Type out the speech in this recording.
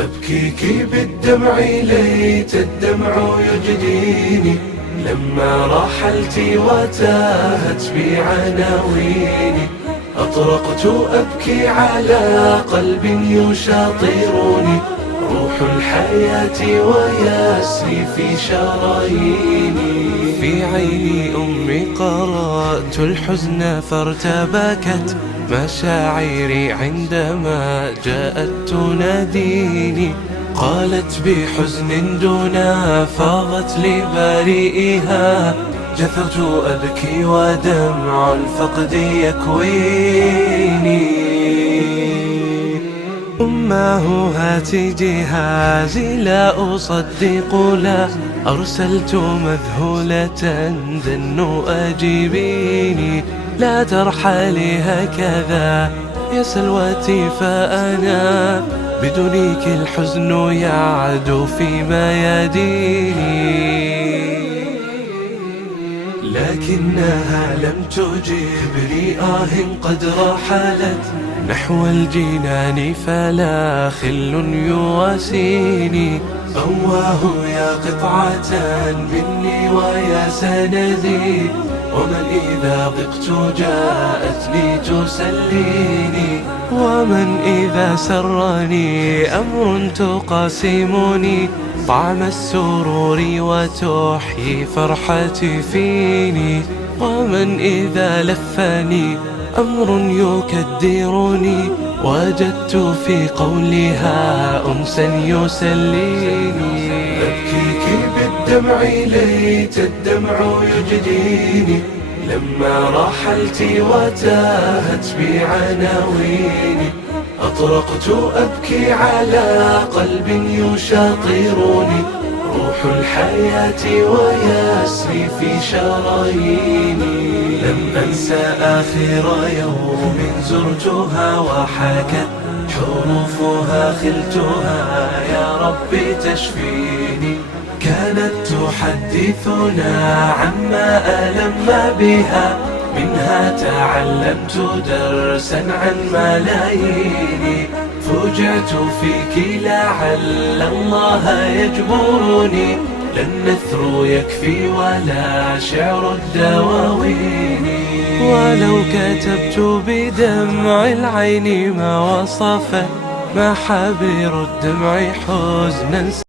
أبكيك بالدمع ليت الدمع يجديني لما رحلتي وتاهت بي عناويني. أطرقت أبكي على قلب يشاطرني روح الحياة ويسري في شراييني. في عيني أمي قرأت الحزن فارتبكت مشاعري عندما جاءت تناديني. قالت بحزن دنا فاضت لبريئها جثرت أبكي ودمع الفقد يكويني. أماه هاتي جهازي لا أصدق لا أرسلت مذهولة دن أجيبيني. لا ترحلي هكذا يا سلوتي فأنا بدونك الحزن يعدو في مياديني. لكنها لم تجبني قد رحلت نحو الجنان فلا خل يواسيني. أواه يا قطعة مني ويا سندي ومن إذا ضقت جاءتني تسليني. ومن إذا سرني أمر تقاسمني طعم السرور وتحيي فرحتي فيني. ومن إذا لفني أمر يكدرني وجدت في قولها أنسا يسليني. أبكيك بالدمع ليت الدمع يجديني لما رحلتي وتاهت بي عناويني. أطرقت أبكي على قلب يشاطرني روح الحياة ويسري في شراييني. لم أنسى آخر يوم زرتها وحكت حروفها خلتها يا ربي تشفيني. كانت تحدثنا عما ألم بها منها تعلمت درسا عن ملايين. فوجعت فيك لعل الله يجبرني لن نثر يكفي ولا شعر الدواوين. ولو كتبت بدمع العين ما وصفت محابر الدمع حزنا